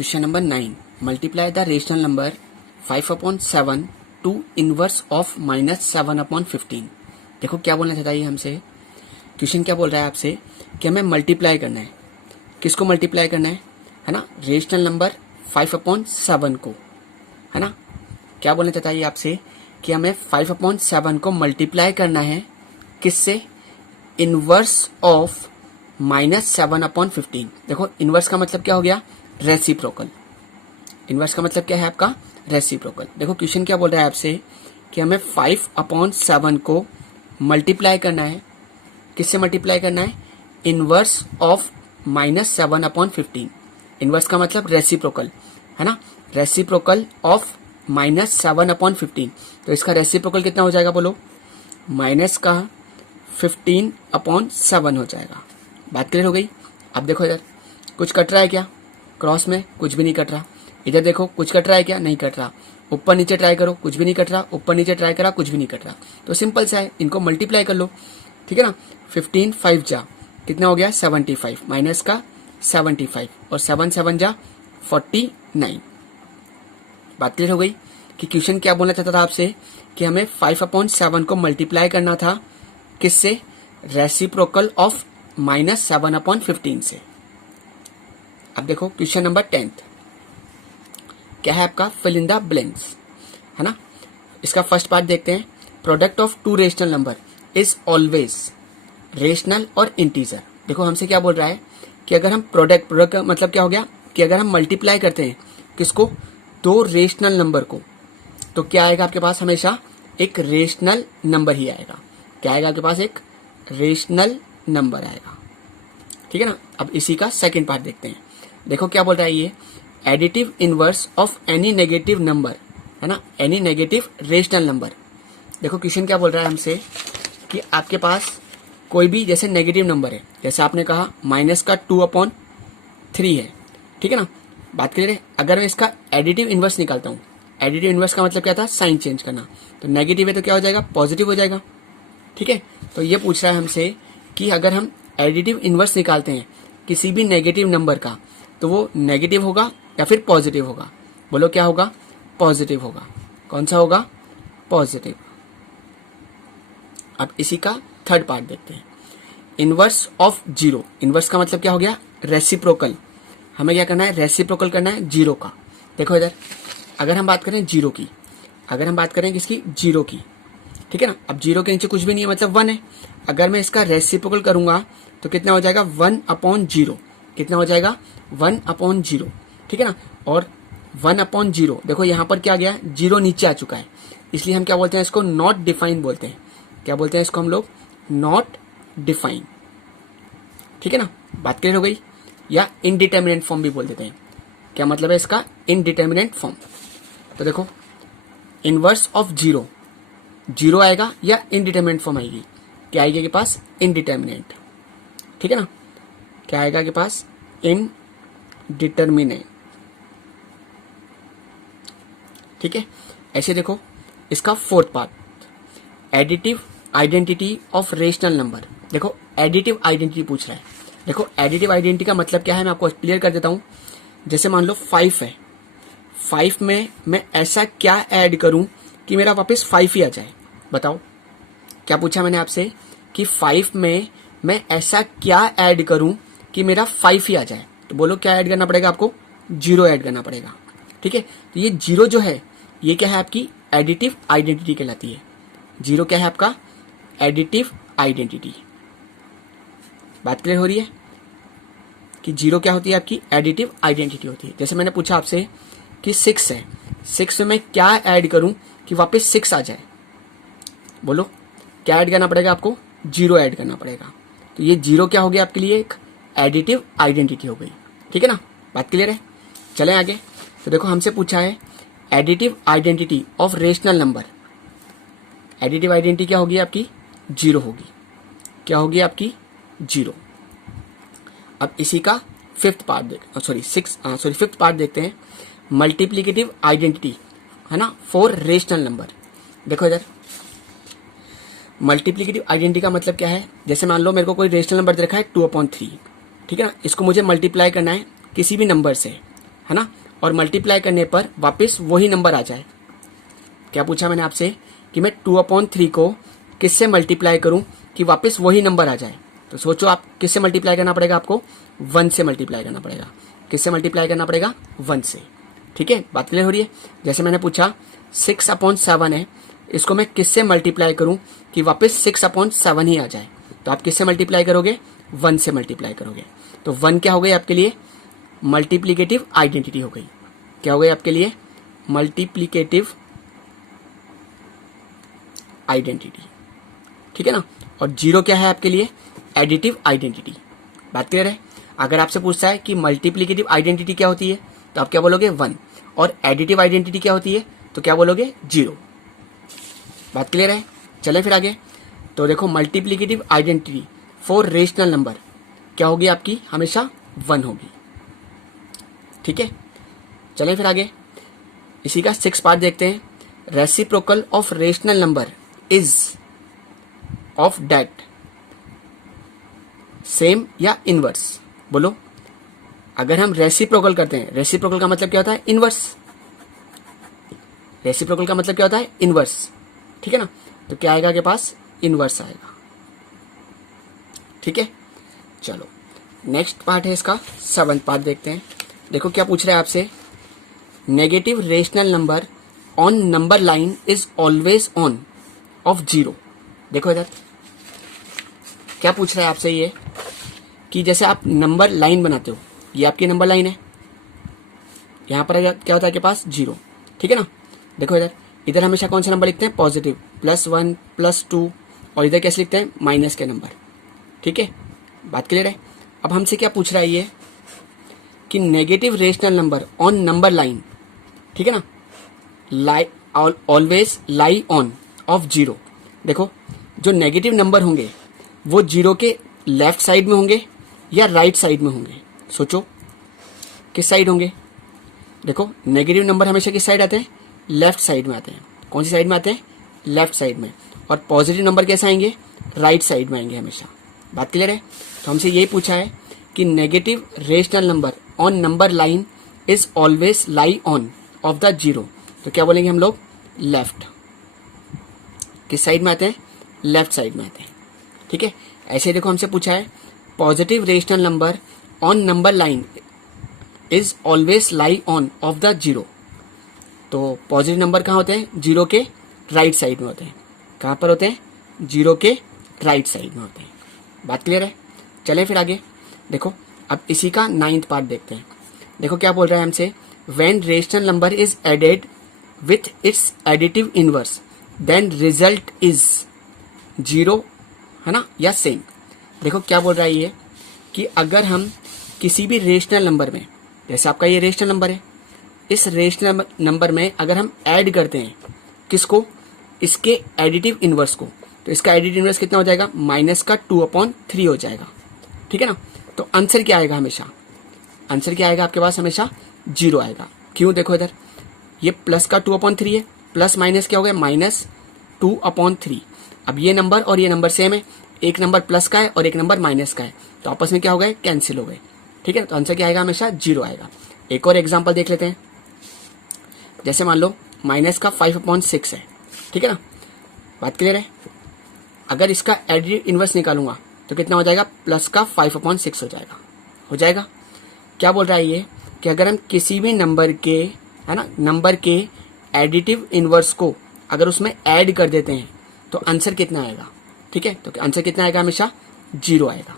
Question number 9, multiply the rational number 5/7 to inverse of -7/15। देखो क्या बोलना चाहता है ये हमसे। क्वेश्चन क्या बोल रहा है आपसे कि हमें मल्टीप्लाई करना है। किसको मल्टीप्लाई करना है ना, रेशनल नंबर 5/7 को, है ना। क्या बोलना चाहता है ये आपसे कि हमें 5/7 को मल्टीप्लाई करना है किससे, इनवर्स ऑफ -7/15। देखो इनवर्स का मतलब क्या हो गया, रेसिप्रोकल। इनवर्स का मतलब क्या है आपका, रेसिप्रोकल। देखो क्वेश्चन क्या बोल रहा है आपसे कि हमें 5/7 को मल्टीप्लाई करना है, किससे मल्टीप्लाई करना है, इनवर्स ऑफ -7/15। इनवर्स का मतलब रेसिप्रोकल, है ना, रेसिप्रोकल ऑफ -7/15। तो इसका रेसिप्रोकल कितना हो जाएगा बोलो, माइनस का 15/7 हो जाएगा। बात क्लियर हो गई। अब देखो इधर कुछ कट रहा है क्या, क्रॉस में कुछ भी नहीं कट रहा। इधर देखो कुछ कट रहा है क्या, नहीं कट रहा। ऊपर नीचे ट्राई करो, कुछ भी नहीं कट रहा। ऊपर नीचे ट्राई करा, कुछ भी नहीं कट रहा। तो सिंपल सा है, इनको मल्टीप्लाई कर लो, ठीक है ना। 15 5 जा कितना हो गया, 75, माइनस का 75 और 7 7 जा 49। बात क्लियर हो गई कि क्वेश्चन क्या बोलना चाहता था आपसे कि हमें 5/7 को मल्टीप्लाई करना था किससे, रेसिप्रोकल ऑफ -7/15 से। अब देखो क्वेश्चन नंबर 10 क्या है आपका, फिल इन द ब्लैंक्स, है ना। इसका फर्स्ट पार्ट देखते हैं। Product of two rational number is always rational और इंटीजर। देखो हमसे क्या बोल रहा है कि अगर हम प्रोडक्ट का मतलब क्या हो गया कि अगर हम मल्टीप्लाई करते हैं किसको, दो रेशनल नंबर को, तो क्या आएगा आपके पास, हमेशा एक रेशनल नंबर ही आएगा। क्या आएगा आपके पास, एक रेशनल नंबर आएगा, ठीक है ना। अब इसी का सेकंड पार्ट देखते हैं। देखो क्या बोल रहा है ये, additive inverse of any negative number, है ना, एनी नेगेटिव रेशनल नंबर। देखो क्वेश्चन क्या बोल रहा है हमसे कि आपके पास कोई भी जैसे नेगेटिव नंबर है, जैसे आपने कहा -2/3 है, ठीक है ना। बात करें अगर मैं इसका एडिटिव इनवर्स निकालता हूँ, एडिटिव इनवर्स का मतलब क्या था, साइन चेंज करना। तो नेगेटिव है तो क्या हो जाएगा, पॉजिटिव हो जाएगा, ठीक है। तो ये पूछ रहा है हमसे कि अगर हम एडिटिव इनवर्स निकालते हैं किसी भी नेगेटिव नंबर का, तो वो नेगेटिव होगा या फिर पॉजिटिव होगा। बोलो क्या होगा, पॉजिटिव होगा। कौन सा होगा, पॉजिटिव। अब इसी का थर्ड पार्ट देखते हैं। इनवर्स ऑफ 0, इनवर्स का मतलब क्या हो गया, रेसिप्रोकल। हमें क्या करना है, रेसिप्रोकल करना है 0 का। देखो इधर अगर हम बात करें 0 की, अगर हम बात करें किसकी, 0 की, ठीक है ना। अब 0 के नीचे कुछ भी नहीं है मतलब 1 है। अगर मैं इसका रेसिप्रोकल करूंगा तो कितना हो जाएगा, 1/0। कितना हो जाएगा, 1/0, ठीक है ना। और 1/0 देखो यहाँ पर क्या गया, 0 नीचे आ चुका है, इसलिए हम क्या बोलते हैं इसको, नॉट डिफाइन बोलते हैं। क्या बोलते हैं इसको हम लोग, नॉट डिफाइन, ठीक है ना। बात क्लियर हो गई। या इनडिटर्मिनेट फॉर्म भी बोल देते हैं। क्या मतलब है इसका, इनडिटर्मिनेट फॉर्म। तो देखो इनवर्स ऑफ 0, 0 आएगा या इनडिटर्मिनेट फॉर्म आएगी, क्या आएगी के पास, इनडिटर्मिनेट, ठीक है ना। क्या आएगा के पास, इनडिटर्मिनेट, ठीक है। ऐसे देखो इसका fourth part, additive identity of rational number. देखो एडिटिव आइडेंटिटी पूछ रहा है। देखो एडिटिव आइडेंटिटी का मतलब क्या है, मैं आपको क्लियर कर देता हूं। जैसे मान लो 5 है, 5 में मैं ऐसा क्या ऐड करूं कि मेरा वापस 5 ही आ जाए। बताओ क्या पूछा मैंने आपसे कि 5 में मैं ऐसा क्या ऐड करूं कि मेरा 5 ही आ जाए। तो बोलो क्या ऐड करना पड़ेगा आपको, 0 ऐड करना पड़ेगा, ठीक है। तो ये 0 जो है ये क्या है, आपकी एडिटिव आइडेंटिटी कहलाती है। 0 क्या है आपका, एडिटिव आइडेंटिटी। बात क्लियर हो रही है कि 0 क्या होती है, आपकी एडिटिव आइडेंटिटी होती है। जैसे मैंने पूछा आपसे कि 6 है, 6 में मैं क्या ऐड करूं कि वापस 6 आ जाए। बोलो क्या ऐड करना पड़ेगा आपको, 0 ऐड करना पड़ेगा। तो ये 0 क्या हो गया आपके लिए, एक एडिटिव आइडेंटिटी हो गई, ठीक है ना। बात क्लियर है, चलें आगे। तो देखो हमसे पूछा है additive identity of rational number. Additive identity क्या होगी आपकी, 0 होगी। क्या होगी आपकी, 0। अब इसी का फिफ्थ पार्ट देखते हैं, मल्टीप्लिकेटिव आइडेंटिटी, है ना, फॉर रेशनल नंबर। देखो इधर मल्टीप्लिकेटिव आइडेंटिटी का मतलब क्या है, जैसे मान लो मेरे को कोई रेशनल नंबर दे रखा है 2/3, ठीक है ना। इसको मुझे मल्टीप्लाई करना है किसी भी नंबर से, है ना, और मल्टीप्लाई करने पर वापस वही नंबर आ जाए। क्या पूछा मैंने आपसे कि मैं 2/3 को किससे मल्टीप्लाई करूं कि वापस वही नंबर आ जाए। तो सोचो आप किससे मल्टीप्लाई करना पड़ेगा, आपको 1 से मल्टीप्लाई करना पड़ेगा। किससे मल्टीप्लाई करना पड़ेगा, 1 से। ठीक है, बात क्लियर हो रही है। जैसे मैंने पूछा 6/7 है, इसको मैं किससे मल्टीप्लाई करूं कि वापस 6/7 ही आ जाए। तो आप किससे मल्टीप्लाई करोगे, 1 से मल्टीप्लाई करोगे। तो 1 क्या हो गई आपके लिए, मल्टीप्लीकेटिव आइडेंटिटी हो गई। क्या हो गई आपके लिए, मल्टीप्लीकेटिव आइडेंटिटी। ठीक है ना। और 0 क्या है आपके लिए, एडिटिव आइडेंटिटी। बात क्लियर है। अगर आपसे पूछता है कि मल्टीप्लीकेटिव आइडेंटिटी क्या होती है, तो आप क्या बोलोगे, 1। और एडिटिव आइडेंटिटी क्या होती है, तो क्या बोलोगे, 0। बात क्लियर है। चले फिर आगे। तो देखो multiplicative identity for rational number क्या होगी आपकी, हमेशा 1 होगी। ठीक है, चलें फिर आगे। इसी का 6 पार्ट देखते हैं। Reciprocal of rational number is of that same या इनवर्स। बोलो, अगर हम रेसिप्रोकल करते हैं, रेसिप्रोकल का मतलब क्या होता है, इनवर्स। रेसिप्रोकल का मतलब क्या होता है, इनवर्स। ठीक है ना। तो क्या आएगा आपके पास, इनवर्स आएगा। ठीक है, चलो नेक्स्ट पार्ट है इसका 7th पार्ट देखते हैं। देखो क्या पूछ रहा है आपसे, negative rational number on number line is always on off 0। देखो इधर क्या पूछ रहा है आपसे, ये कि जैसे आप नंबर लाइन बनाते हो, ये आपकी नंबर लाइन है, यहां पर क्या होता है आपके पास, 0। ठीक है ना। देखो इधर, इधर हमेशा कौन सा नंबर लिखते हैं, पॉजिटिव, +1 +2, और इधर कैसे लिखते हैं, माइनस के नंबर। ठीक है, बात क्लियर है। अब हमसे क्या पूछ रहा है ये कि negative rational number on number line, ठीक है ना, लाई ऑलवेज लाई ऑन ऑफ 0। देखो जो नेगेटिव नंबर होंगे वो 0 के लेफ्ट साइड में होंगे या राइट साइड में होंगे। सोचो किस साइड होंगे। देखो नेगेटिव नंबर हमेशा किस साइड आते हैं, लेफ्ट साइड में आते हैं। कौन सी साइड में आते हैं, लेफ्ट साइड में। और पॉजिटिव नंबर कैसे आएंगे, राइट साइड में आएंगे हमेशा। बात क्लियर है। तो हमसे यही पूछा है कि negative rational number on number line is always lie on off the 0। तो क्या बोलेंगे हम लोग, लेफ्ट। किस साइड में आते हैं, लेफ्ट साइड में आते हैं। ठीक है, ऐसे देखो हमसे पूछा है positive rational number on number line is always lie on off the 0। तो पॉजिटिव नंबर कहाँ होते हैं, 0 के राइट साइड में होते हैं। कहाँ पर होते हैं, 0 के राइट साइड में होते हैं। बात क्लियर है। चलें फिर आगे। देखो अब इसी का 9th पार्ट देखते हैं। देखो क्या बोल रहा है हमसे, when rational number is added with its additive inverse then result is 0, है ना, या सेम। देखो क्या बोल रहा है ये कि अगर हम किसी भी रेशनल नंबर में, जैसे आपका ये रेशनल नंबर है, इस रेशनल नंबर में अगर हम ऐड करते हैं किसको, इसके एडिटिव इनवर्स को, तो इसका एडिटिव इनवर्स कितना हो जाएगा, -2/3 हो जाएगा। ठीक है ना। तो आंसर क्या आएगा, हमेशा आंसर क्या आएगा आपके पास, हमेशा 0 आएगा। क्यों, देखो इधर ये प्लस का 2/3 है, प्लस माइनस क्या हो गया, -2/3। अब ये नंबर और ये नंबर सेम है, एक नंबर प्लस का है और एक नंबर माइनस का है, तो आपस में क्या हो गए, कैंसिल हो गए। ठीक है, तो आंसर क्या आएगा, हमेशा 0 आएगा। एक और एग्जाम्पल देख लेते हैं। जैसे मान लो माइनस का 5/6 है। ठीक है ना, बात क्लियर है। अगर इसका एडिटिव इनवर्स निकालूंगा तो कितना हो जाएगा, प्लस का 5/6 हो जाएगा। क्या बोल रहा है ये कि अगर हम किसी भी नंबर के, है ना, नंबर के एडिटिव इनवर्स को अगर उसमें ऐड कर देते हैं तो आंसर कितना आएगा। ठीक है, तो आंसर कितना आएगा, हमेशा 0 आएगा।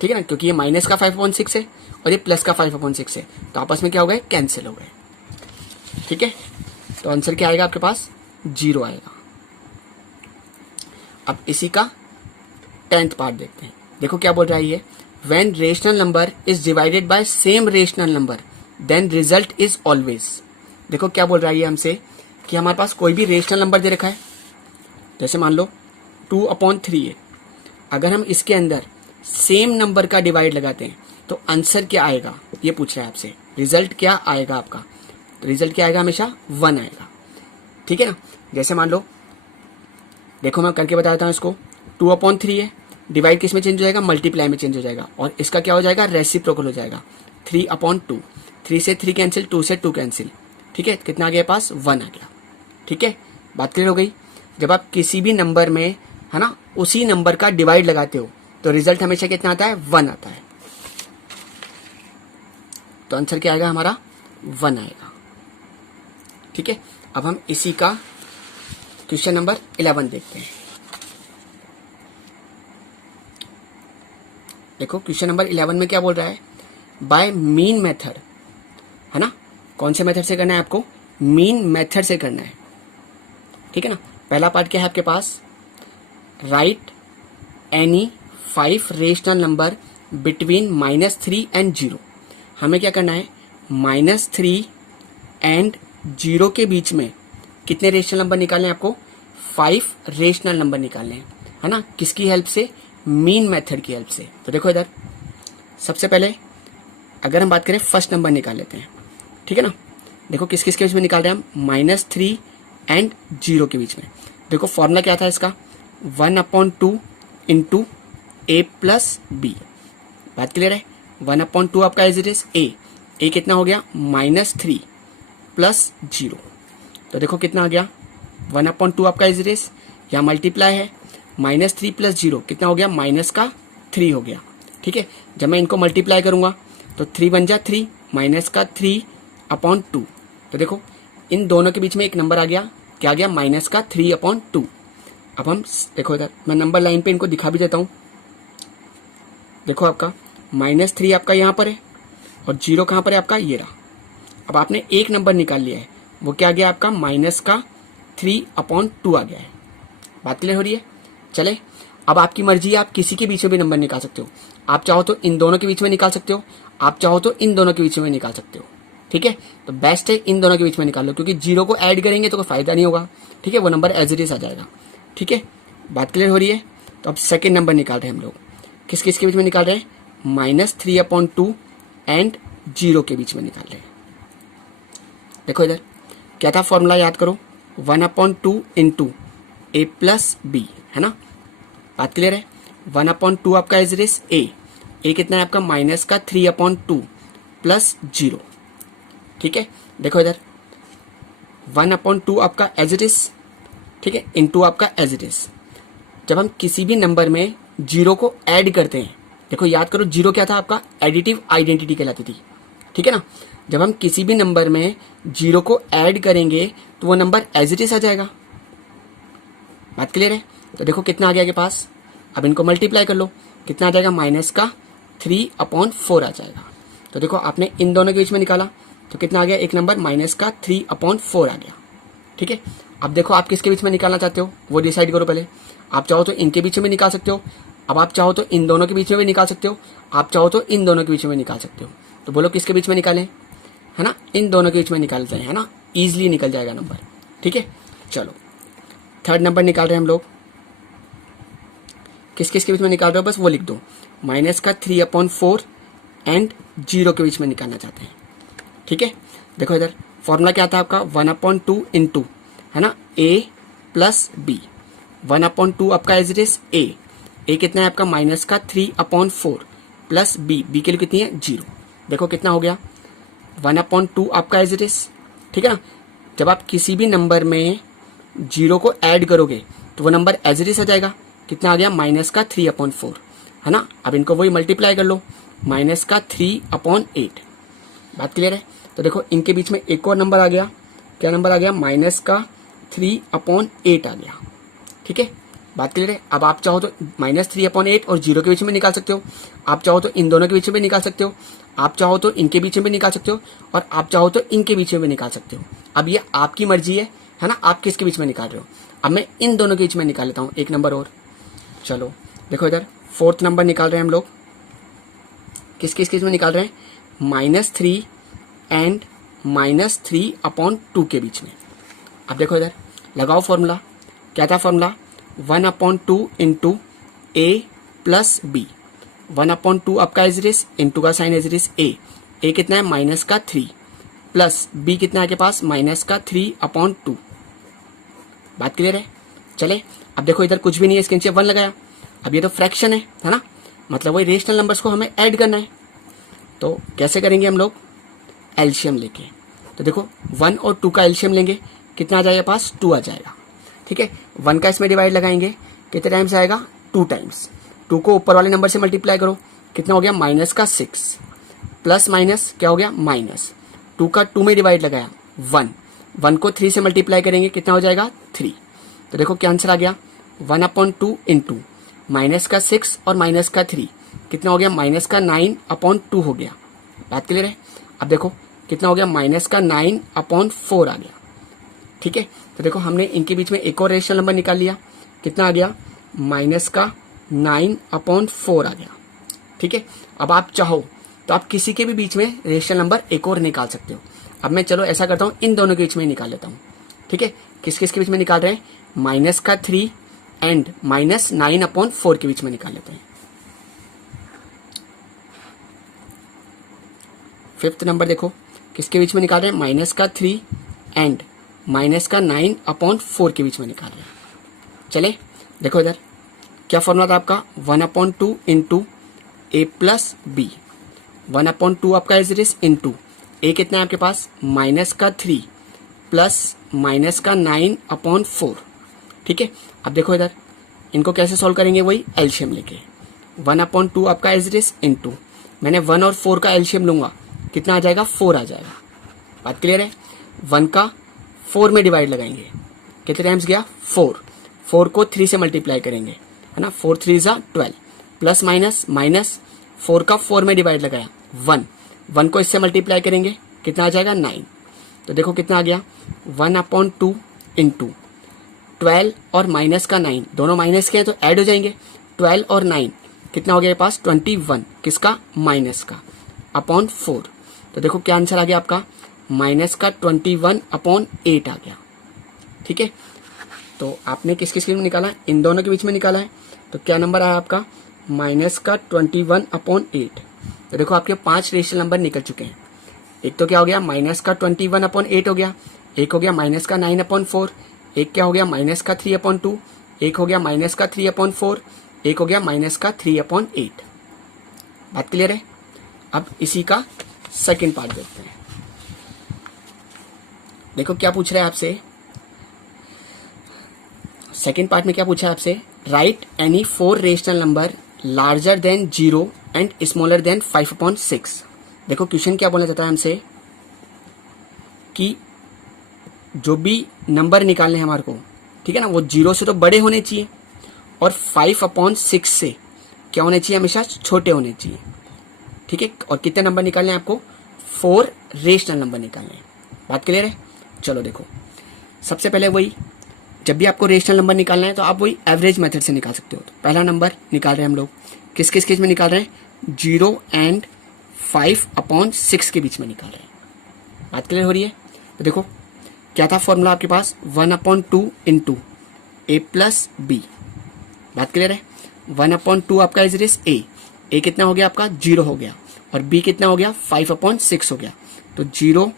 ठीक है ना, क्योंकि ये माइनस का 5/6 है और ये प्लस का 5/6 है, तो आपस में क्या हो गए, कैंसिल हो गए। ठीक है, तो आंसर क्या आएगा आपके पास, 0 आएगा। अब इसी का 10th पार्ट देखते हैं। देखो क्या बोल रहा है ये, when rational number is divided by same rational number then result is always. देखो क्या बोल रहा है ये हमसे कि हमारे पास कोई भी रेशनल नंबर दे रखा है, जैसे मान लो 2/3 है। अगर हम इसके अंदर सेम नंबर का डिवाइड लगाते हैं तो आंसर क्या आएगा, ये पूछ रहा है आपसे। रिजल्ट क्या आएगा आपका, रिजल्ट क्या आएगा, हमेशा 1 आएगा। ठीक है ना। जैसे मान लो, देखो मैं करके बताता हूँ इसको, 2/3 है, डिवाइड किस में चेंज हो जाएगा, मल्टीप्लाई में चेंज हो जाएगा, और इसका क्या हो जाएगा, रेसिप्रोकल हो जाएगा। 3/2, 3 से 3 कैंसिल, 2 से 2 कैंसिल, ठीक है, कितना आ गया पास 1 आ गया, ठीक है, बात क्लियर हो गई। जब आप किसी भी नंबर में, है ना, उसी नंबर का डिवाइड लगाते हो तो रिजल्ट हमेशा कितना आता है, 1 आता है। तो आंसर क्या आएगा हमारा, 1 आएगा, ठीक है। अब हम इसी का क्वेश्चन नंबर 11 देखते हैं। देखो क्वेश्चन नंबर 11 में क्या बोल रहा है, बाय मीन मेथड, है ना, कौन से मेथड से करना है आपको, मीन मेथड से करना है, ठीक है ना। पहला पार्ट क्या है आपके पास, write any 5 rational number between -3 and 0। हमें क्या करना है, -3 एंड 0 के बीच में कितने रेशनल नंबर निकालने हैं आपको, 5 रेशनल नंबर निकालने हैं, है ना, किसकी हेल्प से, मीन मेथड की हेल्प से। तो देखो इधर सबसे पहले अगर हम बात करें फर्स्ट नंबर निकाल लेते हैं, ठीक है ना। देखो किस किस के बीच में निकाल रहे हैं हम, -3 एंड 0 के बीच में। देखो फॉर्मूला क्या था इसका, 1/2 इंटू a प्लस बी। बात क्लियर है, 1/2 आपका एज इट इज a कितना हो गया, -3 प्लस 0। तो देखो कितना आ गया, 1/2 आपका एज इट इज, यहाँ मल्टीप्लाई है, -3 प्लस 0 कितना हो गया, -3 हो गया, ठीक है। जब मैं इनको मल्टीप्लाई करूंगा तो 3 बन जा 3, -3/2। तो देखो इन दोनों के बीच में एक नंबर आ गया, क्या आ गया, -3/2। अब हम देखो इधर मैं नंबर लाइन पे इनको दिखा भी देता हूं। देखो आपका -3 आपका यहाँ पर है और 0 कहाँ पर है आपका, ये रहा। अब आपने एक नंबर निकाल लिया है, वो क्या आ गया आपका, -3/2 आ गया है। बात क्लियर हो रही है। चले अब आपकी मर्जी है, आप किसी के बीच में भी नंबर निकाल सकते हो। आप चाहो तो इन दोनों के बीच में निकाल सकते हो, आप चाहो तो इन दोनों के बीच में निकाल सकते हो, ठीक है। तो बेस्ट है इन दोनों के बीच में निकाल लो, क्योंकि 0 को ऐड करेंगे तो कोई फायदा नहीं होगा, ठीक है, वो नंबर एज इट इज आ जाएगा, ठीक है। बात क्लियर हो रही है। तो अब सेकेंड नंबर निकाल रहे हैं हम लोग, किस किस के बीच में निकाल रहे हैं, -3/2 एंड 0 के बीच में निकाल रहे हैं। देखो इधर क्या था फॉर्मूला, याद करो, 1/2 इंटू a प्लस बी, है ना। बात क्लियर है, 1/2 आपका एज इट इज a कितना है आपका, -3/2 प्लस 0, ठीक है। देखो इधर 1/2 आपका एज इट इज, ठीक है, इंटू आपका एज इट इज। जब हम किसी भी नंबर में 0 को ऐड करते हैं, देखो याद करो 0 क्या था आपका, एडिटिव आइडेंटिटी कहलाती थी, ठीक है ना। जब हम किसी भी नंबर में 0 को ऐड करेंगे तो वो नंबर एज इट इज आ जाएगा। बात क्लियर है। तो देखो कितना आ गया के पास, अब इनको मल्टीप्लाई कर लो, कितना आ जाएगा, -3/4 आ जाएगा। तो देखो आपने इन दोनों के बीच में निकाला तो कितना आ गया, एक नंबर -3/4 आ गया, ठीक है। अब देखो आप किसके बीच में निकालना चाहते हो वो डिसाइड करो पहले। आप चाहो तो इनके बीच में निकाल सकते हो, अब आप चाहो तो इन दोनों के बीच में भी निकाल सकते हो, आप चाहो तो इन दोनों के बीच में निकाल सकते हो। तो बोलो किसके बीच में निकालें, है ना, इन दोनों के बीच में निकालते हैं, है ना, ईजिली निकल जाएगा नंबर, ठीक है। चलो थर्ड नंबर निकाल रहे हैं हम लोग, किस किस के बीच में निकाल रहे हो बस वो लिख दो, -3/4 एंड 0 के बीच में निकालना चाहते हैं, ठीक है। देखो इधर फॉर्मूला क्या था आपका, 1/2 इंटू, है ना, a प्लस बी। 1/2 आपका एज इट इज a कितना है आपका, -3/4 प्लस b के लिए कितनी है, 0। देखो कितना हो गया, 1/2 आपका एज इट इज, ठीक है ना। जब आप किसी भी नंबर में 0 को ऐड करोगे तो वो नंबर एज इट इज आ जाएगा, कितना आ गया, -3/4, है ना। अब इनको वही मल्टीप्लाई कर लो, -3/8। बात क्लियर है। तो देखो इनके बीच में एक और नंबर आ गया, क्या नंबर आ गया, -3/8 आ गया, ठीक है। बात क्लियर है। अब आप चाहो तो -3/8 और 0 के बीच में निकाल सकते हो, आप चाहो तो इन दोनों के बीच में निकाल सकते हो, आप चाहो तो इनके बीच में भी निकाल सकते हो, और आप चाहो तो इनके बीच में भी निकाल सकते हो। अब ये आपकी मर्जी है ना, आप किसके बीच में निकाल रहे हो। अब मैं इन दोनों के बीच में निकाल लेता हूँ एक नंबर और। चलो देखो इधर फोर्थ नंबर निकाल रहे हैं हम लोग, किस किस में निकाल रहे हैं, -3 एंड -3/2 के बीच में। अब देखो इधर लगाओ फॉर्मूला, क्या था formula, 1/2 into a plus B. 1/2 आपका एज इट इज, इंटू का sign as it is a कितना है, -3 प्लस b कितना है के पास, -3/2। बात क्लियर है। चले अब देखो इधर कुछ भी नहीं है, इसके नीचे 1 लगाया। अब ये तो फ्रैक्शन है ना, मतलब वही रेशनल नंबर्स को हमें ऐड करना है। तो कैसे करेंगे हम लोग, एलसीएम लेके। तो देखो 1 और 2 का एलसीएम लेंगे, कितना आ जाएगा पास, 2 आ जाएगा। ठीक है, 1 का इसमें डिवाइड लगाएंगे, कितने टाइम्स आएगा, 2 टाइम्स। 2 को ऊपर वाले नंबर से मल्टीप्लाई करो, कितना हो गया, माइनस का 6, प्लस माइनस क्या हो गया, माइनस। 2 का 2 में डिवाइड लगाया, 1। 1 को 3 से मल्टीप्लाई करेंगे, कितना हो जाएगा, 3। तो देखो क्या आंसर आ गया, 1/2 इंटू माइनस का 6 और माइनस का 3, कितना हो गया, माइनस का 9/2 हो गया। बात क्लियर है। अब देखो कितना हो गया, माइनस का 9/4 आ गया। ठीक है, तो देखो हमने इनके बीच में एक और रेशनल नंबर निकाल लिया, कितना आ गया, माइनस का 9/4 आ गया। ठीक है, अब आप चाहो तो आप किसी के भी बीच में रेशनल नंबर एक और निकाल सकते हो। अब मैं चलो ऐसा करता हूं, इन दोनों के बीच में निकाल लेता हूं। ठीक है, किस किस के बीच में निकाल रहे हैं, माइनस का 3 एंड माइनस 9/4 के बीच में निकाल लेते हैं। 5th नंबर देखो किसके बीच में निकाल रहे हैं, माइनस का 3 एंड माइनस का 9/4 के बीच में निकाल रहे हैं। चले देखो इधर क्या फॉर्मूला था आपका, 1/2 इंटू ए प्लस बी। 1/2 आपका इज इज इंटू ए कितना है आपके पास, माइनस का 3 प्लस माइनस का 9/4। ठीक है, अब देखो इधर इनको कैसे सॉल्व करेंगे, वही एलसीएम लेके। 1/2 आपका इज इज इंटू मैंने 1 और 4 का एलसीएम लूंगा, कितना आ जाएगा, 4 आ जाएगा। बात क्लियर है। 1 का 4 में डिवाइड लगाएंगे, कितने टाइम्स गया, 4। 4 को 3 से मल्टीप्लाई करेंगे, है ना, 4 3 जा 12, प्लस माइनस माइनस 4 का 4 में डिवाइड लगाया, 1। 1 को इससे मल्टीप्लाई करेंगे, कितना आ जाएगा, 9। तो देखो कितना आ गया, 1/2 इंटू 12 और माइनस का 9, दोनों माइनस के हैं तो ऐड हो जाएंगे, 12 और 9 कितना हो गया ये पास, 21, किसका, माइनस का, अपॉन 4। तो देखो क्या आंसर आ गया आपका, माइनस का 21/8 आ गया। ठीक है, तो आपने किस किस के बीच में निकाला है, इन दोनों के बीच में निकाला है, तो क्या नंबर आया आपका, माइनस का 21/8। तो देखो आपके 5 रेशनल नंबर निकल चुके हैं। एक तो क्या हो गया, माइनस का 21/8 हो गया, एक हो गया माइनस का 9/4, एक क्या हो गया, माइनस का 3/2, एक हो गया माइनस का 3/4, एक हो गया माइनस का 3/8। बात क्लियर है। अब इसी का सेकंड पार्ट देखते हैं। देखो क्या पूछ रहा है आपसे, सेकंड पार्ट में क्या पूछा है आपसे, right any 4 rational number larger than 0 and smaller than 5/6। देखो क्वेश्चन क्या बोलना चाहता है हमसे कि जो भी नंबर निकालने हैं हमारे को, ठीक है ना, वो 0 से तो बड़े होने चाहिए और 5/6 से क्या होने चाहिए, हमेशा छोटे होने चाहिए। ठीक है, और कितने नंबर निकालने हैं आपको, 4 रेशनल नंबर निकालने हैं। बात क्लियर है। चलो देखो सबसे पहले वही, जब भी आपको रेशनल नंबर निकालना है तो आप वही एवरेज मेथड से निकाल सकते हो। तो पहला नंबर निकाल रहे हैं हम लोग, किस किस केस में निकाल रहे हैं, 0 एंड 5/6 के बीच में निकाल रहे हैं। बात क्लियर हो रही है। तो देखो क्या था फॉर्मूला आपके पास, 1/2 इंटू ए प्लस बी। बात क्लियर है। 1/2 आपका इज इज ए कितना हो गया आपका, 0 हो गया, और बी कितना हो गया, 5/6 हो गया, तो 0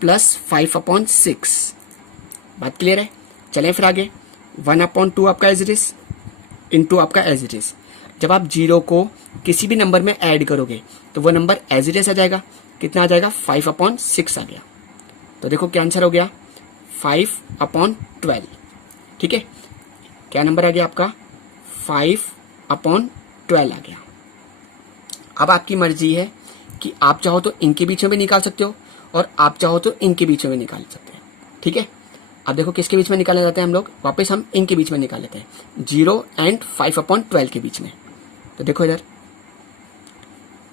प्लस 5/6। बात क्लियर है। चलें फिर आगे, 1/2 आपका एज इट इज इंटू आपका एज इट इज। जब आप 0 को किसी भी नंबर में ऐड करोगे तो वो नंबर एज इट इज आ जाएगा, कितना आ जाएगा, 5/6 आ गया। तो देखो क्या आंसर हो गया, 5/12। ठीक है, क्या नंबर आ गया आपका, 5/12 आ गया। अब आपकी मर्जी है कि आप चाहो तो इनके बीच में भी निकाल सकते हो और आप चाहो तो इनके बीच में भी निकाल सकते हैं। ठीक है, अब देखो किसके बीच में निकालने जाते हैं हम लोग, वापस हम इनके बीच में निकाल लेते हैं, 0 एंड 5/12 के बीच में। तो देखो इधर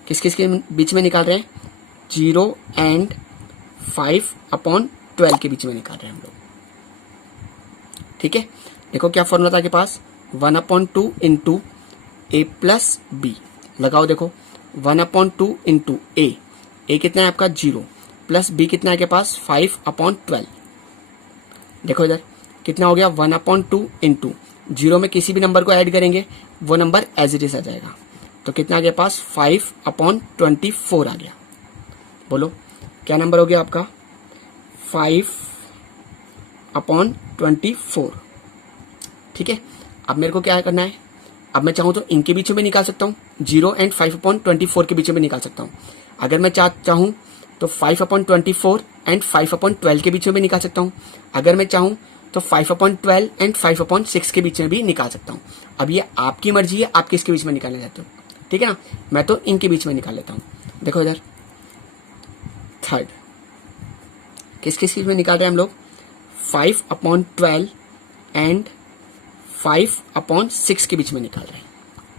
किस किस के बीच में निकाल रहे हैं, 0 एंड 5/12 के बीच में निकाल रहे हैं हम लोग। ठीक है, देखो क्या फॉर्मूला था आपके पास, 1/2 इंटू ए प्लस बी। लगाओ देखो, 1/2 इंटू ए कितना है आपका, 0, प्लस बी कितना है आपके पास, 5/12। देखो इधर कितना हो गया, 1/2 इंटू 0 में किसी भी नंबर को ऐड करेंगे वो नंबर एज इट इज आ जाएगा, तो कितना आ गया पास, 5/24 आ गया। बोलो क्या नंबर हो गया आपका, 5/24। ठीक है, अब मेरे को क्या करना है, अब मैं चाहूँ तो इनके बीच में निकाल सकता हूँ, 0 एंड 5/24 के बीच में निकाल सकता हूँ। अगर मैं चाहूँ तो 5/24 एंड 5/12 के बीच में भी निकाल सकता हूँ। अगर मैं चाहूँ तो 5/12 एंड 5/6 के बीच में भी निकाल सकता हूँ। अब ये आपकी मर्जी है, आप किसके बीच में निकालना चाहते हो, ठीक है ना। मैं तो इनके बीच में निकाल लेता हूँ। देखो इधर थर्ड किस किस बीच में निकाल रहे हैं हम लोग, 5/12 एंड 5/6 के बीच में निकाल रहे हैं,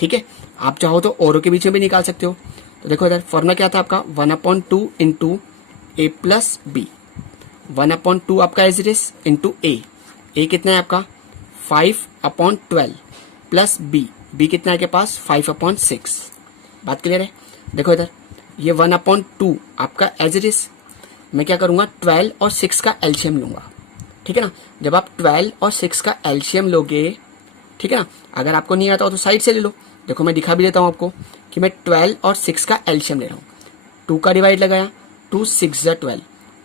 ठीक है। आप चाहो तो औरों के बीच में भी निकाल सकते हो। तो देखो इधर फॉर्मूला क्या था आपका, 1/2 इंटू ए प्लस बी। 1/2 आपका as it is into A कितना है आपका 5/12 प्लस बी कितना है के पास 5/6। बात क्लियर है। देखो इधर ये 1/2 आपका एज इट इज, मैं क्या करूंगा 12 और 6 का एलसीएम लूंगा, ठीक है ना। जब आप 12 और 6 का एलसीएम लोगे, ठीक है ना, अगर आपको नहीं आता हो तो साइड से ले लो। देखो मैं दिखा भी देता हूं आपको कि मैं 12 और 6 का एलसीएम ले रहा हूँ। 2 का डिवाइड लगाया, 2 6 जा 12,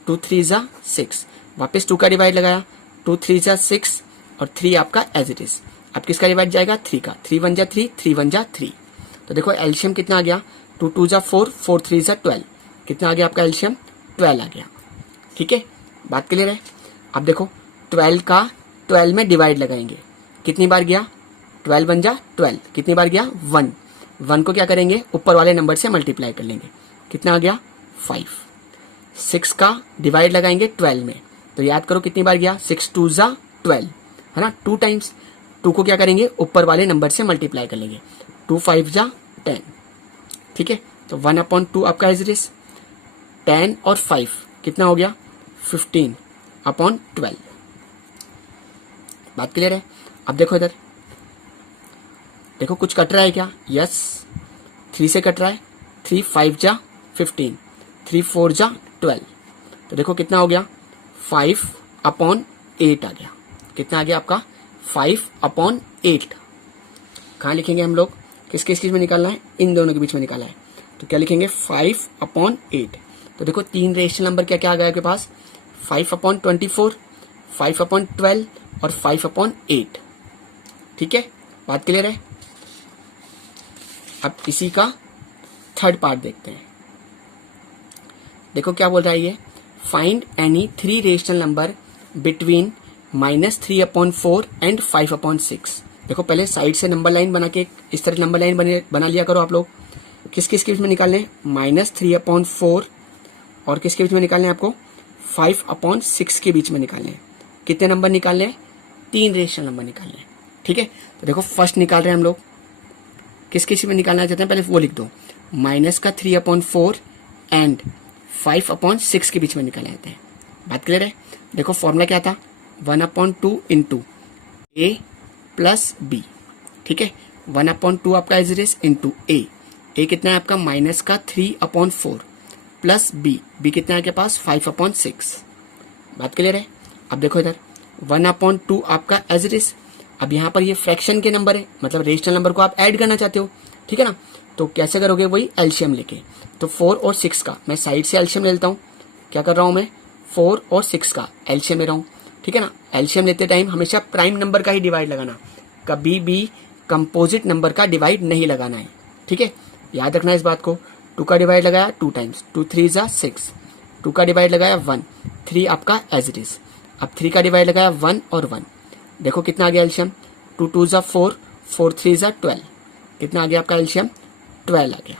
2 3 जा 6, वापस 2 का डिवाइड लगाया, 2 3 जा 6 और 3 आपका एज इट इज। अब किसका डिवाइड जाएगा 3 का, 3 1 जा 3, 3 1 जा 3। तो देखो एलसीएम कितना आ गया, 2 2 जा 4, 4 3 जा 12, कितना आ गया आपका एलसीएम 12 आ गया, ठीक है। बात क्लियर है। अब देखो 12 का 12 में डिवाइड लगाएंगे, कितनी बार गया 12 1 जा 12, कितनी बार गया 1, 1 को क्या करेंगे ऊपर वाले नंबर से मल्टीप्लाई कर लेंगे, कितना आ गया 5। 6 का डिवाइड लगाएंगे 12 में, तो याद करो कितनी बार गया 6 2 जा 12, है ना, 2 टाइम्स। 2 को क्या करेंगे ऊपर वाले नंबर से मल्टीप्लाई कर लेंगे, 2 5 जा 10, ठीक है। तो 1/2 आपका एज इट इज, 10 और 5 कितना हो गया 15/12। बात क्लियर है। अब देखो इधर, देखो कुछ कट रहा है क्या, यस 3 से कट रहा है, 3 5 जा 15, 3 4 जा 12, तो देखो कितना हो गया 5/8 आ गया, कितना आ गया आपका 5/8। कहाँ लिखेंगे हम लोग, किस किस चीज में निकालना है, इन दोनों के बीच में निकालना है, तो क्या लिखेंगे 5/8। तो देखो 3 रेशनल नंबर क्या क्या आ गया आपके पास, 5/24, 5/12 और 5/8, ठीक है। बात क्लियर है। अब इसी का थर्ड पार्ट देखते हैं। देखो क्या बोल रहा है ये, find any 3 rational number between -3/4 and 5/6। देखो पहले साइड से नंबर लाइन बना के इस तरह नंबर लाइन बना लिया करो आप लोग। किस किस के बीच में निकालने, -3/4 और किसके बीच में निकालने आपको 5/6 के बीच में निकालने। कितने नंबर निकालने, 3 रेशनल नंबर निकालने, ठीक है। तो देखो फर्स्ट निकाल रहे हैं हम लोग, किस किस में निकालना चाहते हैं पहले वो लिख दो, -3/4 एंड 5/6 के बीच में निकाले जाते हैं। बात क्लियर है। देखो फॉर्मूला क्या था, 1/2 इंटू ए प्लस बी, ठीक है। 1/2 आपका as it is into A कितना है आपका -3/4 प्लस बी कितना है आपके पास 5/6। बात क्लियर है। अब देखो इधर 1/2 आपका एज इट इज, अब यहाँ पर ये फ्रैक्शन के नंबर है, मतलब रेशनल नंबर को आप ऐड करना चाहते हो, ठीक है ना। तो कैसे करोगे, वही एलसीएम लेके। तो 4 और 6 का मैं साइड से एलसीएम ले लेता हूँ। क्या कर रहा हूँ मैं, 4 और 6 का एलसीएम ले रहा हूँ, ठीक है ना। एलसीएम लेते टाइम हमेशा प्राइम नंबर का ही डिवाइड लगाना, कभी भी कंपोजिट नंबर का डिवाइड नहीं लगाना है, ठीक है। याद रखना इस बात को। 2 का डिवाइड लगाया 2 टाइम्स, 2 3 जा 6, 2 का डिवाइड लगाया 1, 3 आपका एज इट इज। अब 3 का डिवाइड लगाया 1 और 1, देखो कितना आ गया एलसीएम, 2 2 जा 4, 4 3 जा 12, कितना आ गया आपका एलसीएम 12 आ गया।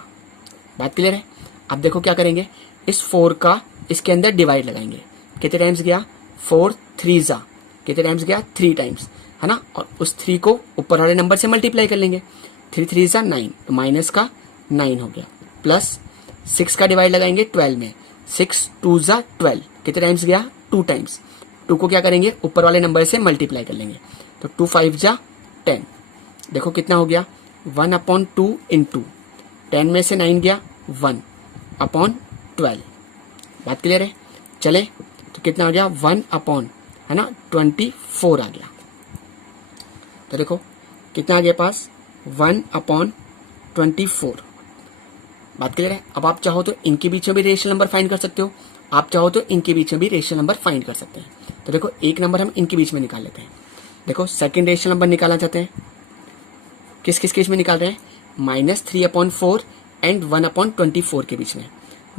बात क्लियर है। अब देखो क्या करेंगे, इस 4 का इसके अंदर डिवाइड लगाएंगे, कितने टाइम्स गया 4 3 जा, कितने टाइम्स गया 3 टाइम्स, है ना। और उस 3 को ऊपर वाले नंबर से मल्टीप्लाई कर लेंगे, 3 3 जा 9, तो माइनस का 9 हो गया, प्लस 6 का डिवाइड लगाएंगे 12 में, 6 2 जा 12, कितने टाइम्स गया 2 टाइम्स। 2 को क्या करेंगे ऊपर वाले नंबर से मल्टीप्लाई कर लेंगे, तो 2 5 जा 10, देखो कितना हो गया 1/2 इंटू 10 में से 9 गया 1/12। बात क्लियर है। चले तो कितना आ गया 1/24 आ गया। तो देखो कितना आ गया पास 1/24। बात क्लियर है। अब आप चाहो तो इनके बीच में भी रेशनल नंबर फाइंड कर सकते हो, आप चाहो तो इनके बीच में भी रेशनल नंबर फाइंड कर सकते हैं। तो देखो एक नंबर हम इनके बीच में निकाल लेते हैं। देखो सेकंड रेशनल नंबर निकालना चाहते हैं, किस किस के बीच में निकाल रहे हैं, -3/4 एंड 1/24 के बीच में।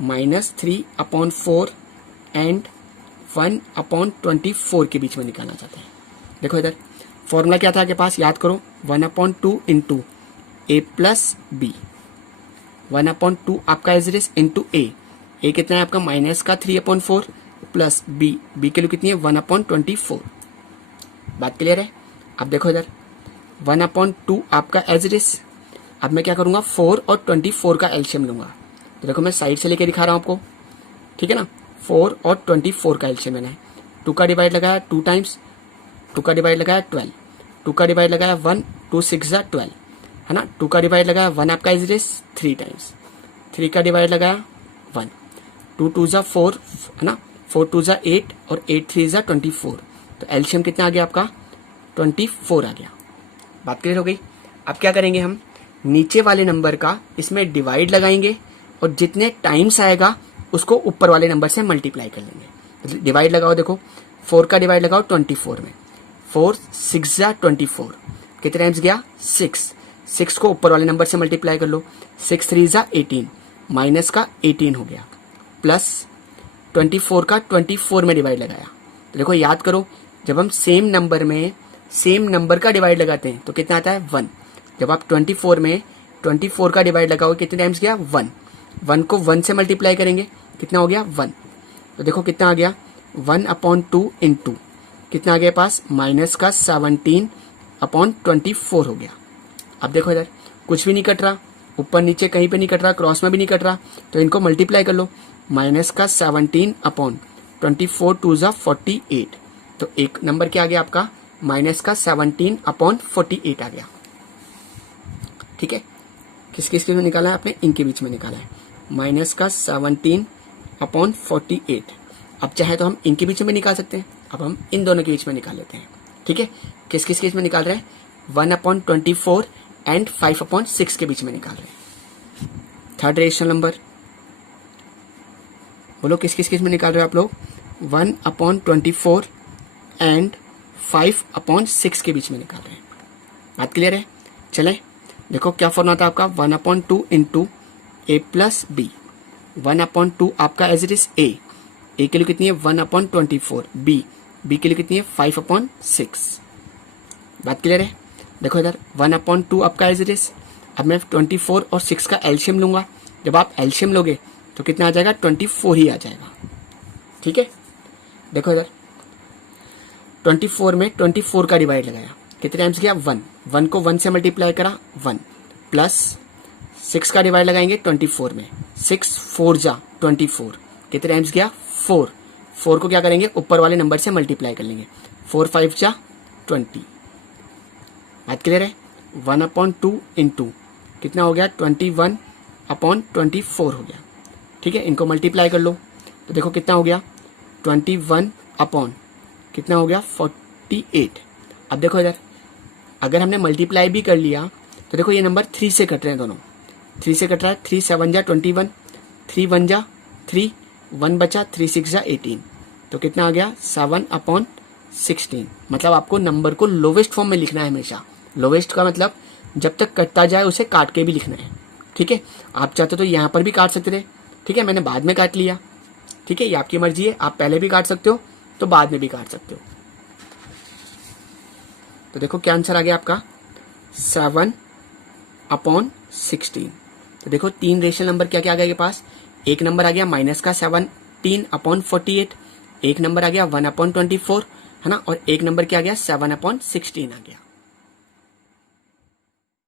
-3/4 एंड 1/24 के बीच में निकालना चाहते हैं। देखो इधर फॉर्मूला क्या था आपके पास, याद करो, 1/2 इंटू ए प्लस बी। 1/2 आपका as it is into A कितना है आपका माइनस का 3/4 प्लस बी की वैल्यू कितनी है 1/24। बात क्लियर है। अब देखो इधर 1/2 आपका एज इट इज, अब मैं क्या करूंगा 4 और 24 का एलसीएम लूंगा। तो देखो मैं साइड से लेके दिखा रहा हूं आपको, ठीक है ना। 4 और 24 का एलसीएम लेना है। 2 का डिवाइड लगाया 2 टाइम्स, 2 का डिवाइड लगाया 12, 2 का डिवाइड लगाया 1, 2 6 12 है ना। 2 का डिवाइड लगाया 1 आपका एज इट इज 3 टाइम्स, 3 का डिवाइड लगाया 1, 2 2 4 है ना, 4 2 8 और 8 3 24। तो एलसीएम कितना आ गया आपका 24 आ गया। बात क्लियर हो गई। अब क्या करेंगे हम, नीचे वाले नंबर का इसमें डिवाइड लगाएंगे और जितने टाइम्स आएगा उसको ऊपर वाले नंबर से मल्टीप्लाई कर लेंगे। डिवाइड लगाओ, देखो 4 का डिवाइड लगाओ 24 में, 4 6 24 कितने टाइम्स गया 6, 6 को ऊपर वाले नंबर से मल्टीप्लाई कर लो, 6 3 18 माइनस का 18 हो गया, प्लस 24 का 24 में डिवाइड लगाया। तो देखो याद करो, जब हम सेम नंबर का डिवाइड लगाते हैं तो कितना आता है 1। जब आप 24 में 24 का डिवाइड लगाओ कितने टाइम्स गया 1, 1 को 1 से मल्टीप्लाई करेंगे कितना हो गया 1। तो देखो कितना आ गया 1/2 इंटू कितना आ गया पास माइनस का 17/24 हो गया। अब देखो इधर कुछ भी नहीं कट रहा, ऊपर नीचे कहीं पे नहीं कट रहा, क्रॉस में भी नहीं कट रहा, तो इनको मल्टीप्लाई कर लो। माइनस का 17/24 2 48। तो एक नंबर क्या आ गया आपका माइनस का 17/48 आ गया। ठीक है, किस किस में निकाला है आपने, इनके बीच में निकाला है माइनस का 17/48। अब चाहे तो हम इनके बीच में निकाल सकते हैं, अब हम इन दोनों के बीच में निकाल लेते हैं। ठीक है, किस किस केस में निकाल रहे हैं 1/24 एंड 5/6 के बीच में निकाल रहे हैं। थर्ड रेशनल नंबर बोलो किस किस केस में निकाल रहे हो आप लोग 1/24 एंड 5/6 के बीच में निकाल रहे हैं। बात क्लियर है। चले देखो क्या फॉर्मूला था आपका 1/2 इंटू ए प्लस बी। 1/2 आपका एज इट इज ए के लिए कितनी है 1/24, बी के लिए कितनी है 5/6। बात क्लियर है। देखो इधर 1/2 आपका एज इट इज, अब मैं 24 और 6 का एलसीएम लूंगा। जब आप एलसीएम लोगे तो कितना आ जाएगा 24 ही आ जाएगा। ठीक है, देखो इधर 24 में 24 का डिवाइड लगाया कितने टाइम्स गया 1, 1 को 1 से मल्टीप्लाई करा 1, प्लस 6 का डिवाइड लगाएंगे 24 में, 6 4 24 कितने टाइम्स गया 4, 4 को क्या करेंगे ऊपर वाले नंबर से मल्टीप्लाई कर लेंगे, 4 5 20। बात क्लियर है। 1/2 इंटू कितना हो गया 21/24 हो गया। ठीक है, इनको मल्टीप्लाई कर लो तो देखो कितना हो गया 21 अपॉन कितना हो गया 48। अब देखो इधर अगर हमने मल्टीप्लाई भी कर लिया तो देखो ये नंबर 3 से कट रहे हैं, दोनों 3 से कट रहा है, 3 7 21, 3 1 3, 1 बचा, 3 6 18। तो कितना आ गया 7/16। मतलब आपको नंबर को लोवेस्ट फॉर्म में लिखना है हमेशा। लोवेस्ट का मतलब जब तक कटता जाए उसे काट के भी लिखना है। ठीक है, आप चाहते तो यहाँ पर भी काट सकते थे, ठीक है, मैंने बाद में काट लिया। ठीक है, ये आपकी मर्जी है, आप पहले भी काट सकते हो तो बाद में भी काट सकते हो। तो देखो क्या आंसर आ गया आपका 7/16। तो देखो 3 रेशनल नंबर क्या क्या आ गया के पास, एक नंबर आ गया माइनस का 17/48, एक नंबर आ गया 1/24 है ना, और एक नंबर क्या आ गया 7/16 आ गया।